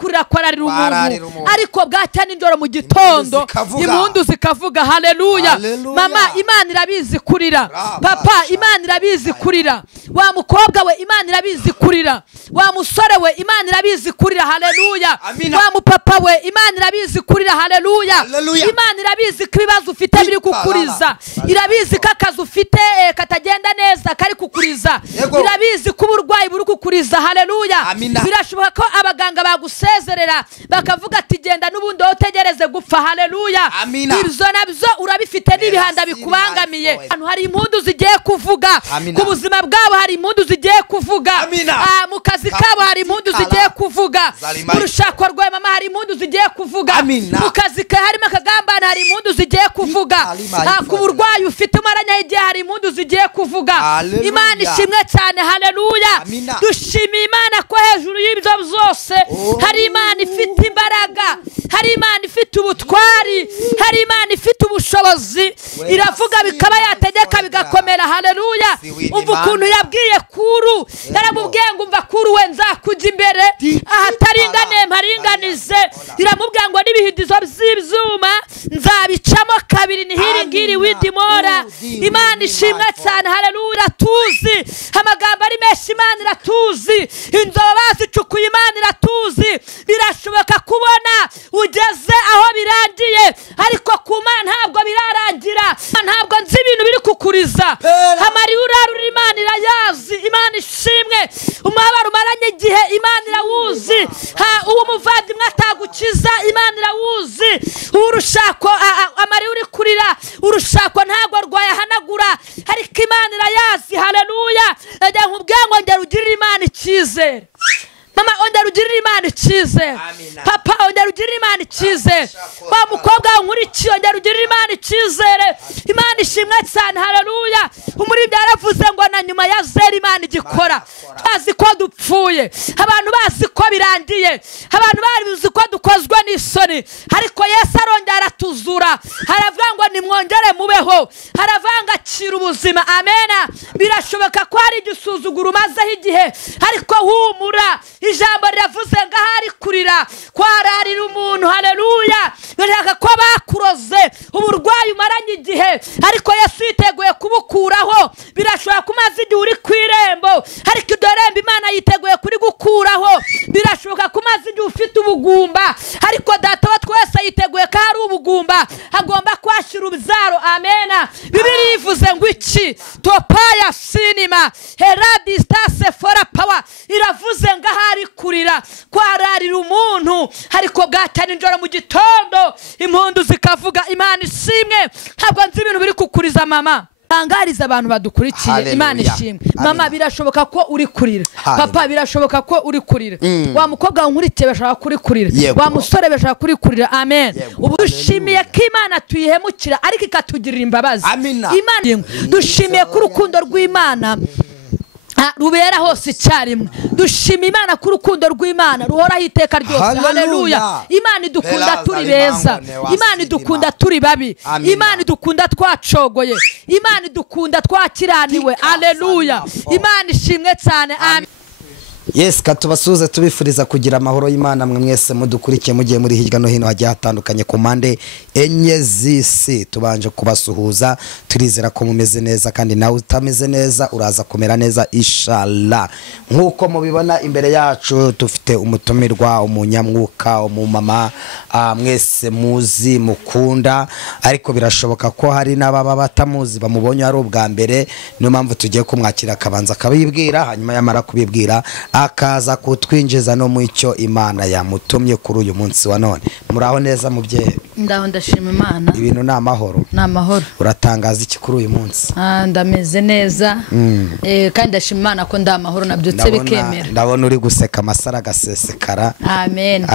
kurira kwararira umuntu ariko bwacya n'injoro mu gitondo impundu zikavuga haleluya. Mama Imana irabizi kurira, papa Imana irabizi kurira, wa mukobwa we Imana irabizi kurira, wa musore we Imana irabizi kurira haleluya, wa mupapa we Imana irabizi kurira haleluya. Imana irabizi ko ibibazo ufite biri kukuriza, irabizi ko akazi ufite katagenda neza kari kukuriza, irabizi ko uburwayi buri kukuriza haleluya. Birashoboka ko abaganga bagusezerera bakavuga ati genda n'ubundi utegereze gupfa haleluya. Ibyo nabyo urabifite n'ibihanda bikubangamiye. Hano hari impundu zigiye kuvuga ku buzima bwabo, hari impundu zigiye kuvuga mu kazi kabo, hari impundu zigiye kuvuga mu rushako rwawe mama, hari impundu zigiye kuvuga mu kazi kawe harimo akagambane, hari impundu zigiye kuvuga ku burwayi ufite umaranye igihe, hari impundu zigiye kuvuga. Imana ishimwe cyane haleluya. Dushimiye Imana ko hejuru y'ibyo byose hari Imana ifite imbaraga, hari Imana ifite ubutwari, hari Imana ifite ubushobozi, iravuga bikaba yategeka bigakomera haleluya. Umva ukuntu yabwiye Kuru, yaramubwiye ngo umva Kuru we nzakujya imbere ahataringaniye mparinganize, iramubwiye ngo n'ibihindizo by'ibyuma nzabicamo kabiri nihiringiri widimora. Imana ishimwe cyane haleluya. Tuzi amagambo ari menshi, Imana iratuzi, inzoba bazicukuye Imana iratuzi. Birashoboka kubona ugeze aho birangiye ariko ku Mana ntabwo birarangira. Ntabwo nzi ibintu biri kukuriza, amari urarura Imana irayazi. Imana ishimwe, umubabaro umaranye igihe Imana irawuzi, uwo muvandimwe atagukiza Imana irawuzi, urushako amari uri kurira urushako ntabwo rwayahanagura ariko Imana irayazi haleluya. Najya nkubwiye ngo ngera ugirire Imana icyizere mama, ongera ugirire Imana icyizere papa, ongera ugirire Imana icyizere wa mukobwa nkurikiye, ongera ugirire Imana icyizere. Imana ishimwe cyane haleluya. Umuririmbyi yaravuze ngo na nyuma ya zera Imana igikora. Bazi ko dupfuye, abantu bazi ko birangiye, abantu bazi ko dukozwe n'isoni, ariko Yesu arongera aratuzura, haravuga ngo nimwongere mubeho, haravanga akira ubuzima. Amena. Birashoboka ko hari igisuzuguro umazeho igihe ariko humura, ijambo riravuze ngo ahari kurira kwararira umuntu haleluya. Birashaka ko bakuroze uburwayi umaranye igihe ariko Yesu yiteguye kubukuraho. Birashoboka ko umaze igihe uri ku irembo ariko iryo rembo Imana yiteguye kuri gukuraho. Birashoboka ko umaze igihe ufite ubugumba ariko data wa twese yiteguye ko hari ubugumba agomba kwashira urubyaro. Amena. Bibiliya ivuze ngo iki? Topaya sinima heradistase fora power, iravuze ngo ahari kurira kwararira umuntu ariko bwacya n'injoro mu gitondo impundu zikavuga. Imana ishimwe. Ntabwo nzi ibintu biri kukuriza mama, tangariza abantu badukurikiye. Imana ishimwe mama, birashoboka ko uri kurira papa, birashoboka ko uri kurira wa mukobwa nkurikiye bashaka kuri kurira, wa musore bashaka kuri kurira. Amen. Ubu dushimiye ko Imana tuyihemukira ariko ikatugirira imbabazi. Imana dushimiye ko urukundo rw'Imana rubera hose icyarimwe. Dushima Imana ko urukundo rw'Imana ruhoraho iteka ryose haleluya. Imana idukunda turi beza, Imana idukunda turi babi, Imana idukunda twacogoye, Imana idukunda twakiraniwe haleluya. Imana ishimwe cyane. Amen. Yes, katubasuze tubifuriza kugira amahoro y'Imana mwe mwese mudukurikiye mugiye muri hirya no hino hagiye hatandukanye ku mande enye z'isi. Tubanje kubasuhuza, turizera ko mumeze neza kandi nawe utameze neza uraza kumera neza inshallah. Nkuko mubibona imbere yacu dufite umutumirwa, umunyamwuka, umumama mwese muzi mukunda, ariko birashoboka ko hari n'ababa batamuzi bamubonye ari ubwa mbere. Niyo mpamvu tugiye kumwakira akabanza akabibwira, hanyuma yamara kubibwira akaza kutwinjiza no mu icyo Imana yamutumye kuri uyu munsi wa none. Muraho neza mubyeyi? Ndaho ndashima Imana. Ibintu ni amahoro? Ni amahoro. Uratangaza iki kuri uyu munsi? Ndameze neza kandi ndashima Imana ko nda amahoro nabyutse bikemera. Ndabona uri guseka amasara agasesekara. Amen.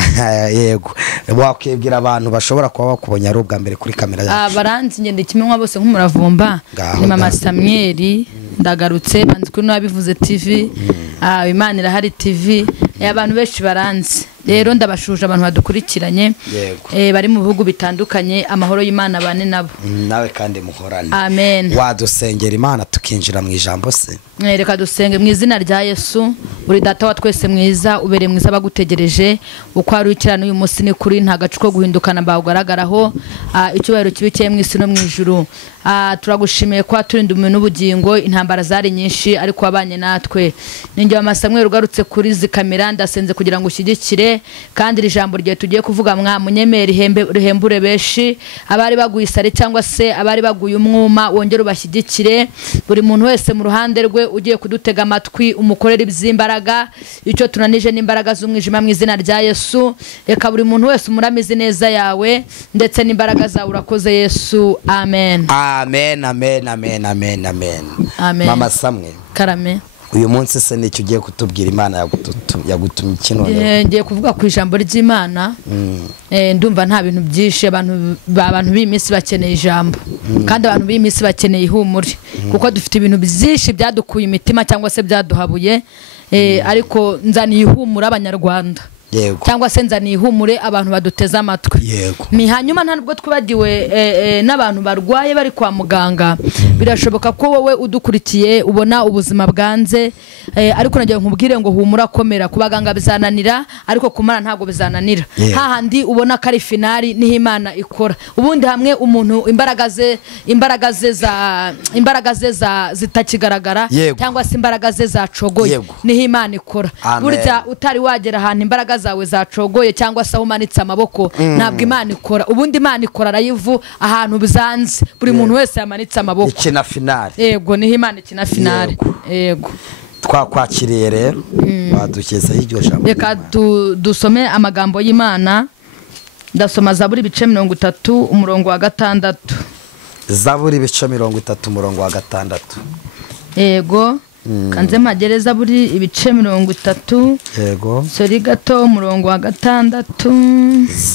Yego. Wakwibwira abantu bashobora kuba bakubonye ari ubwa mbere kuri kamera yacu? Baranzi ngende kimenywa bose nk'umuravumba ni mama Samuel. Ndagarutse banzi kuri nabivuze TV. Imana irahari TV. Abantu benshi baranzi. rero ndabashuje abantu badukurikiranye bari mu bihugu bitandukanye, amahoro y'Imana bane nabo nawe kandi muhorane. Amen. Wadusengera Imana tukinjira mu ijambo se? Reka dusenge. Mu izina rya Yesu, uri data wa twese mwiza, ubere mwiza bagutegereje, uko ari ukirana uyu munsi ni kuri nta gacu ko guhindukana bagaragaraho, icyubahiro kibikiye mu isi no mu ijuru. Turagushimiye kwa turinda umuntu n'ubugingo, intambara zari nyinshi ariko wabanye natwe. Ninjye wa Samuel ugarutse kuri zikamera, ndasenze kugira ngo ushyigikire kandi iri jambo rye tugiye kuvuga munyemere rihembure beshi, abari baguye isari cyangwa se abari baguye umwuma wongere ubashyigikire. Buri muntu wese mu ruhande rwe ugiye kudutega amatwi umukorera iby'imbaraga, icyo tunanije n'imbaraga z'umwijima mu izina rya Yesu. Reka buri muntu wese umuramize neza yawe ndetse n'imbaraga zawe, urakoze Yesu. Amen. Amen, amen, amen, amen, amen. Amen. Mama Samuel, karame, uyu munsi se nicyo ugiye kutubwira Imana yagutumye kino? Ngiye kuvuga ku ijambo ry'Imana. Ndumva nta bintu byinshi, abantu b'iminsi bakeneye ijambo, kandi abantu b'iminsi bakeneye ihumure, kuko dufite ibintu byinshi byadukuye imitima cyangwa se byaduhabuye, ariko nzaniye ihumure Abanyarwanda, cyangwa se nzaniye ihumure abantu baduteze amatwi. Ni hanyuma nta nubwo twibagiwe n'abantu barwaye bari kwa muganga. Birashoboka ko wowe udukurikiye ubona ubuzima bwanze, ariko nagiye nkubwire ngo humura, komera. Ku baganga bizananira ariko kumara ntago bizananira. Hahandi ubona ko ari finali niho Imana ikora. Ubundi hamwe umuntu imbaraga ze zitakigaragara cyangwa se imbaraga ze zacogoye niho Imana ikora. Burya utari wagera ahantu imbaraga zawe zacogoye cyangwa se umanitse amaboko, ntabwo Imana ikora. Ubundi Imana ikora rayivu ahantu bizanze, buri muntu wese yamanitse amaboko. Ikina finali. Yego, niho Imana ikina finali. Yego. Twakwakiriye rero, badushyizeho iryo jambo. Reka dusome amagambo y'Imana. Ndasoma Zaburi ibice 30 umurongo wa 6. Zaburi ibice 30 umurongo wa 6. Yego. Kanze magereza buri ibice 30. Yego. Sori gato umurongo wa 6.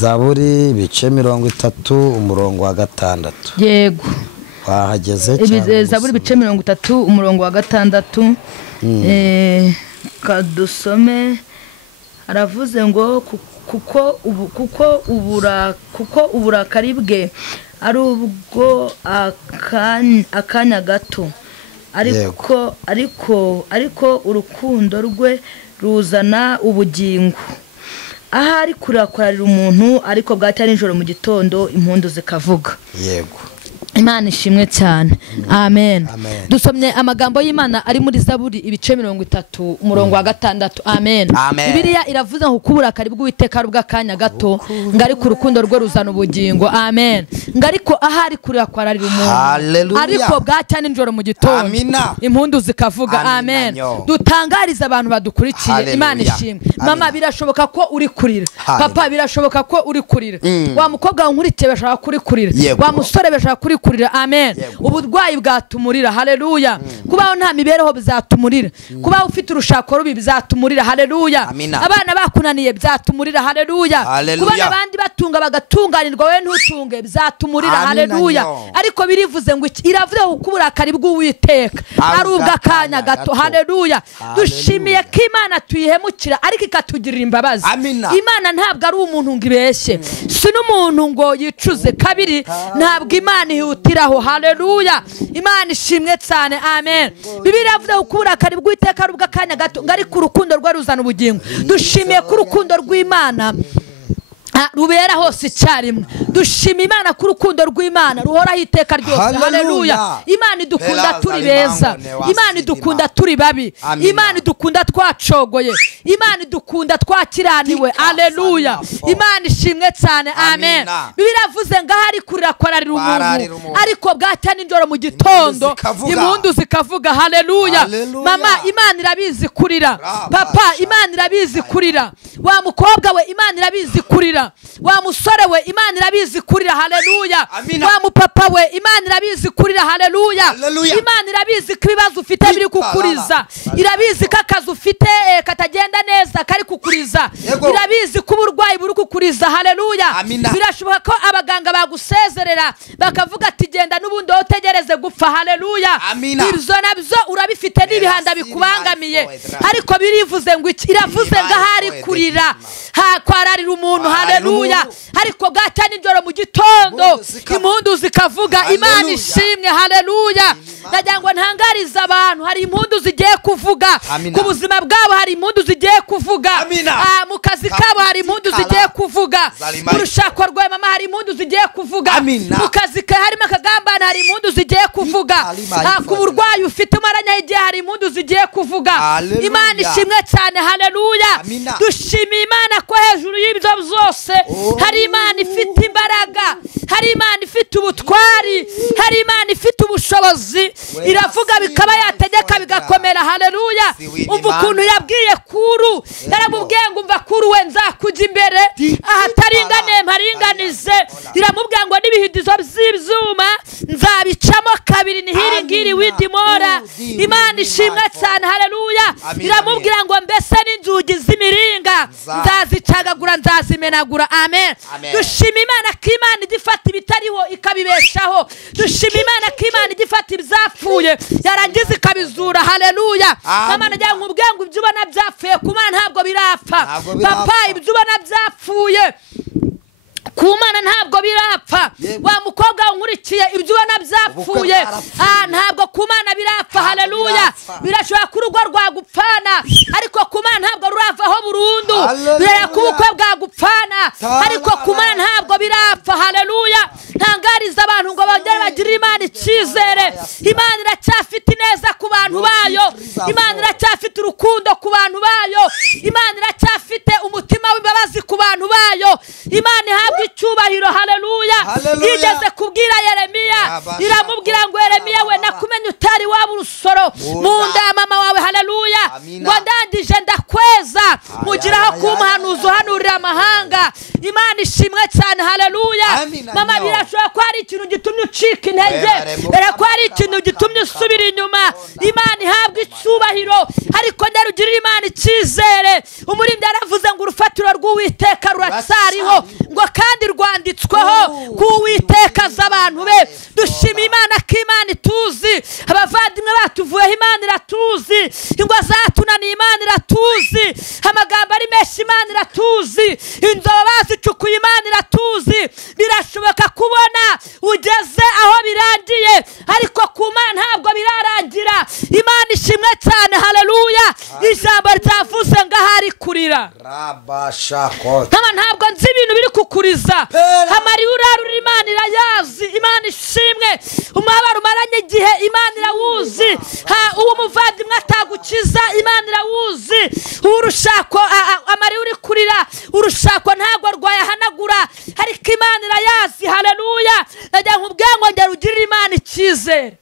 Zaburi ibice 30 umurongo wa 6. Yego. Wahageze cyane. Zaburi ibice 30 umurongo wa 6. Kadusome. Aravuze ngo kuko uburakari bwe ari ubwo akanya gato, ariko urukundo rwe ruzana ubugingo. Ahari kurakorera umuntu, ariko bwacya nijoro mu gitondo impundu zikavuga. Yego. Imana ishimwe cyane. Amen. Dusomye amagambo y'Imana ari muri Zaburi ibice 30 umurongo wa 6. Amen. Bibiliya iravuze ngo kuburakari bw'Uwiteka rubw'akanya gato, ngari ku rukundo rwe ruzana ubugingo. Amen. Ngariko ahari kurakwararira umuntu, ariko bwacya nijoro mu gitondo impundu zikavuga. Amen. Dutangariza abantu badukurikiye. Imana ishimwe. Mama, birashoboka ko uri kurira. Papa, birashoboka ko uri kurira. Wa mukobwa nkurikiye bashaka kuri kurira. Wa musore bashaka kuri kurira. Amen. Uburwayi bwatumurira. Haleluya. Kubaho nta mibereho bizatumurira. Kubaho ufite urushako rubi bizatumurira. Haleluya. Abana bakunaniye byatumurira. Haleluya. Kubana abandi batunga bagatunganirwa we ntutunge byatumurira. Haleluya. Ariko birivuze ngo iravuze kuburakari bw'Uwiteka ari ubw'akanya gato. Haleluya. Dushimiye ko Imana tuyihemukira ariko ikatugirira imbabazi. Imana ntabwo ari umuntu ngo ibeshye, si n'umuntu ngo yicuze kabiri. Ntabwo Imana ihutiraho. Haleluya. Imana ishimwe cyane. Amen. Bibiliya iravuze ko uburakari bw'Uwiteka ari ubw'akanya gato, ngari ku rukundo rwe ruzana ubugingo. Dushimiye ko urukundo rw'Imana rubera hose icyarimwe. Dushima Imana ku rukundo rw'Imana ruhoraho iteka ryose. Haleluya. Imana idukunda turi beza, Imana idukunda turi babi, Imana idukunda twacogoye, Imana idukunda twakiraniwe. Haleluya. Imana ishimwe cyane. Amen. Bibiliya iravuze ngo ahari kurakwararira umuntu, ariko bwacya nijoro mu gitondo impundu zikavuga. Haleluya. Mama, Imana irabizi kurira. Papa, Imana irabizi kurira. Wa mukobwa we, Imana irabizi kurira. Wa musore we, Imana irabizi irabizi kurira. Haleluya. Wa mupapa we Imana irabizi kurira. Haleluya. Imana irabizi ko ibibazo ufite biri kukuriza. Irabizi ko akazi ufite katagenda neza kari kukuriza. Irabizi ko uburwayi buri kukuriza. Haleluya. Birashoboka ko abaganga bagusezerera bakavuga ati genda n'ubundi utegereze gupfa. Haleluya. Ibyo nabyo urabifite n'ibihanda bikubangamiye, ariko birivuze ngo iravuze ngo ahari kurira kwararira umuntu. Haleluya. ariko bwacya nijoro mu gitondo impundu zikavuga. Imana ishimwe. Haleluya. nagira ngo ntangariza abantu, hari impundu zigiye kuvuga ku buzima bwabo, hari impundu zigiye kuvuga mu kazi kabo, hari impundu zigiye kuvuga mu rushako rwa mama, hari impundu zigiye kuvuga mu kazi ke harimo akagambana, hari impundu zigiye kuvuga ku burwayi ufite umaranya igihe, hari impundu zigiye kuvuga. Imana ishimwe cyane. Haleluya. dushimiye Imana ko hejuru y'ibyo byose hari Imana ifite imbaraga, hari Imana ifite ubutwari, hari Imana ifite ubushobozi. Iravuga bikaba yategeka bigakomera. Haleluya. umva ukuntu yabwiye Kuru, yaramubwiye ngo umva Kuru we nzakujya imbere ahataringaniye mparinganize. Iramubwiye ngo n'ibihindizo by'ibyuma nzabicamo kabiri nihiringiri widimora. Imana ishimwe cyane. Haleluya. Iramubwira ngo mbese n'inzugi z'imiringa nzazicagagura nzazimenagura. Amen. dushima Imana ko Imana igifata ibitariho ikabibeshaho. dushima Imana ko Imana igifata ibyapfuye yarangiza ikabizura. Haleluya. Imana ajya nkubwiye ngo ibyo ubona byapfuye ku Mana ntabwo birapfa. Papa, ibyo ubona byapfuye ku Mana ntabwo birapfa. wa mukobwa unkurikiye, ibyo ubona byapfuye ntabwo ku Mana birapfa. Haleluya. birashobora ko urugo rwagupfana, ariko ku Mana ntabwo ruravaho burundu. birashobora ko ubukwe bwagupfana, ariko ku Mana ntabwo birapfa. Haleluya. ntangariza abantu ngo bongere bagirire Imana icyizere. Imana iracyafite ineza ku bantu bayo. Imana iracyafite urukundo ku bantu bayo. Imana iracyafite umutima w'imbabazi ku bantu bayo. Imana ihabwa icyubahiro. Haleluya. yigeze kubwira Yeremiya, iramubwira ngo Yeremiya we nakumenye utari waba urusoro mu nda ya mama wawe. Haleluya. ngo ndangije ndakweza mugiraho kuba umuhanuzi uhanurira amahanga. Imana ishimwe cyane. Haleluya. mama, birashobora ko hari ikintu gitumye ucika intege, birashobora ko hari ikintu gitumye usubira inyuma. Imana ihabwa icyubahiro, ariko ndarugirira Imana icyizere. umuririmbyi yaravuze ngo urufatiro rw'Uwiteka ruracyariho, ngo kandi rwanditsweho ku Uwiteka z'abantu be. dushima Imana ko Imana ituzi. abavandimwe batuvuyeho Imana iratuzi. ingo zatunaniye Imana iratuzi. amagambo ari menshi Imana iratuzi. inzobo bazicukuye Imana iratuzi. birashoboka kubona ugeze aho birangiye, ariko ku Mana ntabwo birarangira. Imana ishimwe cyane. Haleluya. ijambo ryavuze ngo ahari kurira. ntabwo nzi ibintu biri kukuriza. amarira urarura Imana irayazi. Imana ishimwe. umubabaro umaranye igihe Imana irawuzi. uwo muvandimwe atagukiza Imana irawuzi. urushako amarira uri kurira, urushako ntabwo rwayahanagura, ariko Imana irayazi. Haleluya. najya nkubwiye ngo njya rugirira Imana icyizere.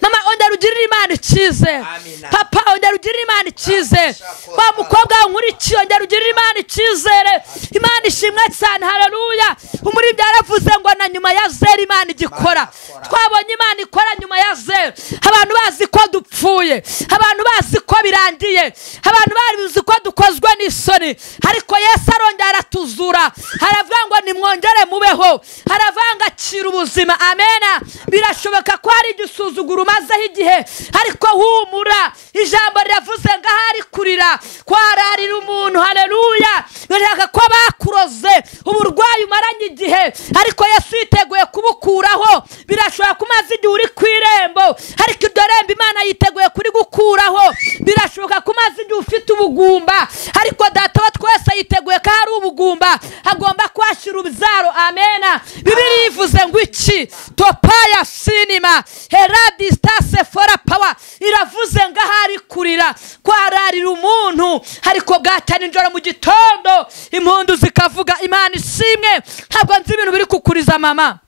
mama, ongera ugirire Imana icyizere. papa, ongera ugirire Imana icyizere. wa mukobwa unkurikiye, ongera ugirire Imana icyizere. Imana ishimwe cyane. Haleluya. umuririmbyi yaravuze ngo na nyuma ya zera Imana igikora. twabonye Imana ikora nyuma ya zera. abantu bazi ko dupfuye, abantu bazi ko birangiye, abantu bazi ko dukozwe n'isoni, ariko Yesu arongera aratuzura. haravuga ngo nimwongere mubeho, haravuga ngo akira ubuzima. Amena. birashoboka ko hari igisuzuguro umazeho igihe, ariko humura. ijambo riravuze ngo ahari kurira kwararira umuntu. Haleluya. birashaka ko bakuroze uburwayi umaranye igihe, ariko Yesu yiteguye kubukuraho. birashobora ko umaze igihe uri ku irembo, ariko iryo rembo Imana yiteguye kuri gukuraho. birashoboka ko umaze igihe ufite ubugumba, ariko Data wa twese yiteguye ko hari ubugumba agomba kwashyira urubyaro. Amena. Bibiliya ivuze ngo iki? topaya sinima heradi stase fora power. iravuze ngo ahari kurira kwararira umuntu, ariko bwacya nijoro mu gitondo impundu zikavuga. Imana ishimwe. ntabwo nzi ibintu biri kukuriza mama.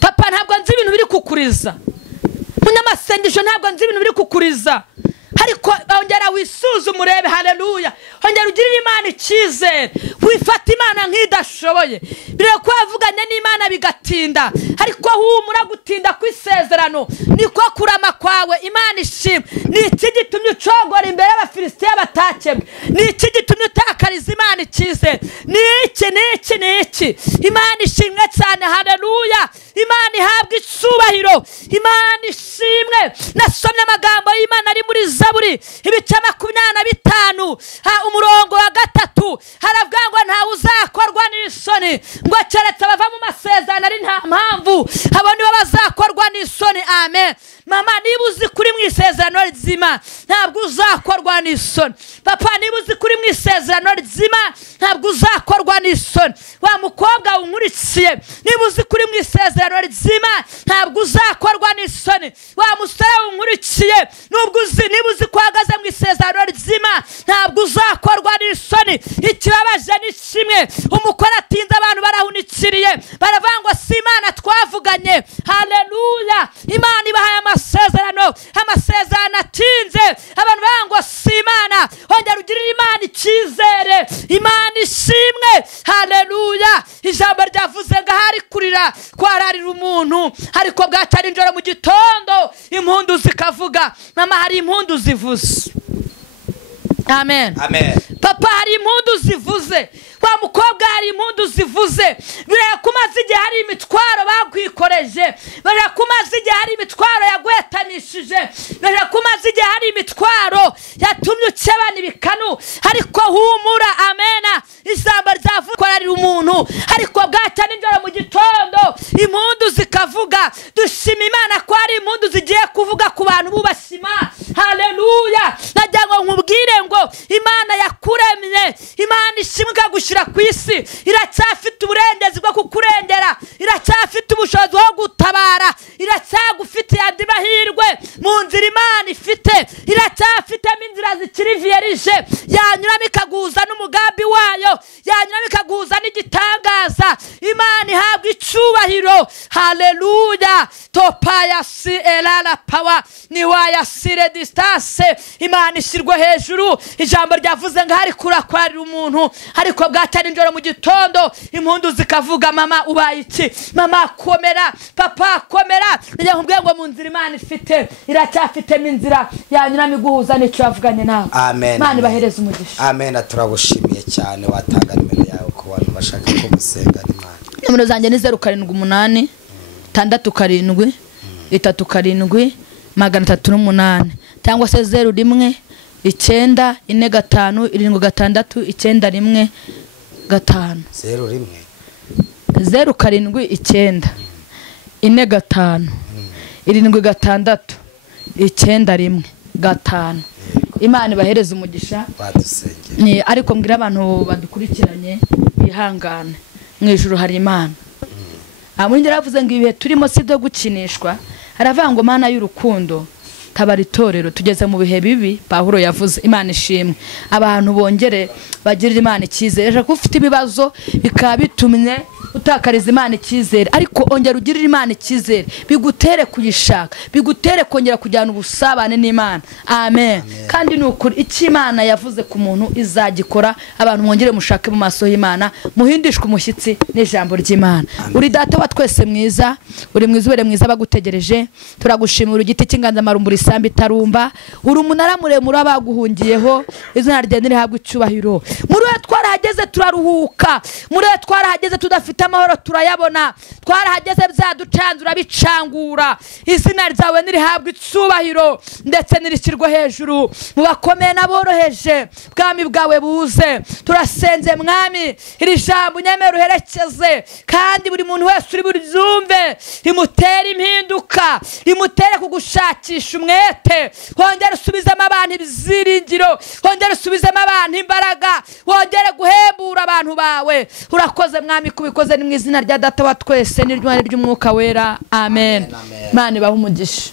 papa, ntabwo nzi ibintu biri kukuriza. munyamasengesho, ntabwo nzi ibintu biri kukuriza. ariko ongera wisuzume urebe. Haleluya. Ongera ugirire Imana icyizere, wifata Imana nk'idashoboye. Bireko wavuganye n'Imana bigatinda, ariko humura gutinda kw'isezerano niko kurama kwawe. Imana ishimwe. Ni iki gitumye ucogora imbere y'Abafilisitiya batakebwe? Ni iki gitumye utakariza Imana icyizere? Ni iki Imana ishimwe cyane. Haleluya. Imana ihabwa icyubahiro. Imana ishimwe. Nasomye amagambo y'Imana ari muri Zaburi ibice 25 umurongo wa 3, haravuga ngo ntawe uzakorwa n'isoni, ngo keretse bava mu masezerano ari nta mpamvu, abo nibo bazakorwa n'isoni. Amen. Mama, niba uzi kuri mu isezerano rizima ntabwo uzakorwa n'isoni. Papa, niba uzi kuri mu isezerano rizima ntabwo uzakorwa n'isoni. Wa mukobwa unkurikiye, niba uzi kuri mu isezerano rizima ntabwo uzakorwa n'isoni. Wa musore unkurikiye, niba uzi ko uhagaze mu isezerano rizima ntabwo uzakorwa n'isoni. Ikibabaje ni kimwe, umukora atinze abantu barahunikiriye, baravuga ngo si Imana twavuganye. Haleluya. Imana ibahaye amasezerano atinze, abantu bavuga ngo si Imana. Ongera ugirire Imana icyizere. Imana ishimwe. Haleluya. Ijambo ryavuze ngo ahari kurira kwararira umuntu, ariko bwacya ijoro mu gitondo impundu zikavuga. Mama, hari impundu zivuze. Amen. Amen. Papa, hari impundu zivuze. Wa mukobwa, hari impundu zivuze. Birakumaze igihe hari imitwaro bakwikoreje, birakumaze igihe hari imitwaro yagwetanishije, birakumaze igihe hari imitwaro yatumye ukebana ibikanu, ariko humura. Amena. Ijambo ryavuze kwararira umuntu, ariko bwacya nijoro mu gitondo impundu zikavuga. Dushima Imana ko hari impundu zigiye kuvuga ku bantu bubashima. Haleluya. Najya ngo nkubwire ngo Imana yakuremye, Imana ishimwe ikagushyira ku isi, iracyafite uburengezi bwo kukurengera, iracyafite ubushobozi bwo gutabara, iracyagufitiye andi mahirwe mu nzira Imana ifite, iracyafitemo inzira zikiri vierge yanyuramo ikaguhuza n'umugambi wayo, yanyuramo ikaguhuza n'igitangaza. Imana ihabwa icyubahiro. Haleluya. Topaya si elala power ni waya sire distance. Imana ishyirwa hejuru. Ijambo ryavuze ngo hari kurakwarira umuntu, ariko bwacya nijoro mu gitondo impundu zikavuga. Mama, ubaye iki? Mama, komera. Papa, komera. Njye nkubwiye ngo mu nzira Imana ifite iracyafitemo inzira yanyuramo iguhuza n'icyo yavuganye nawe. Amen. Imana ibahereze umugisha. Amen. Turagushimiye cyane. Watanga nimero yawe ku bantu bashaka ko musenga Imana. Nimero zanjye ni 078 6 7 3 cyangwa se 01 9 4 5 7 6 9 1 5 01 0 karindwi 9 4 5 7 6 9 1 5. Imana ibahereze umugisha. Badusengera. Ariko mbwira abantu badukurikiranye bihangane, mu ijuru hari Imana. Amwinjira yavuze ngo ibihe turimo si byo gukinishwa, aravuga ngo Mana y'urukundo tabara itorero, tugeze mu bihe bibi. Pawulo yavuze. Imana ishimwe. Abantu bongere bagirira Imana icyizere. Ko ufite ibibazo bikaba bitumye utakariza Imana icyizere, ariko ongera ugirira Imana icyizere, bigutere kuyishaka, bigutere kongera kujyana ubusabane n'Imana. Amen. Kandi nukuri icyo Imana yavuze ku muntu izagikora. Abantu mwongere mushake mu maso y'Imana, muhindishwe umushyitsi n'ijambo ry'Imana. Uri data wa twese mwiza, uri mwiza, ubere mwiza bagutegereje. Turagushimira igiti cy'inganzamarumbu risambi tarumba, uri umunara muremure abaguhungiyeho. Izina ryawe nirihabwe icyubahiro. Muri we twarahageze turaruhuka, muri we twarahageze tudafite amahoro turayabona, twarahageze byaducanzura bicangura. Izina ryawe nirihabwe icyubahiro ndetse nirishyirwe hejuru. Mu bakomeye n'aboroheje bwami bwawe buze. Turasenze Mwami, iri jambo unyemere uherekeze, kandi buri muntu wese uri buryumve rimutere impinduka, rimutere kugushakisha umwete. Wongere usubizemo abantu ibyiringiro, wongere usubizemo abantu imbaraga, wongere guhembura abantu bawe. Urakoze Mwami kubikoze, ni mu izina rya Data wa twese n'iryo ry'Umwuka wera. Amen. Imana ibahe umugisha.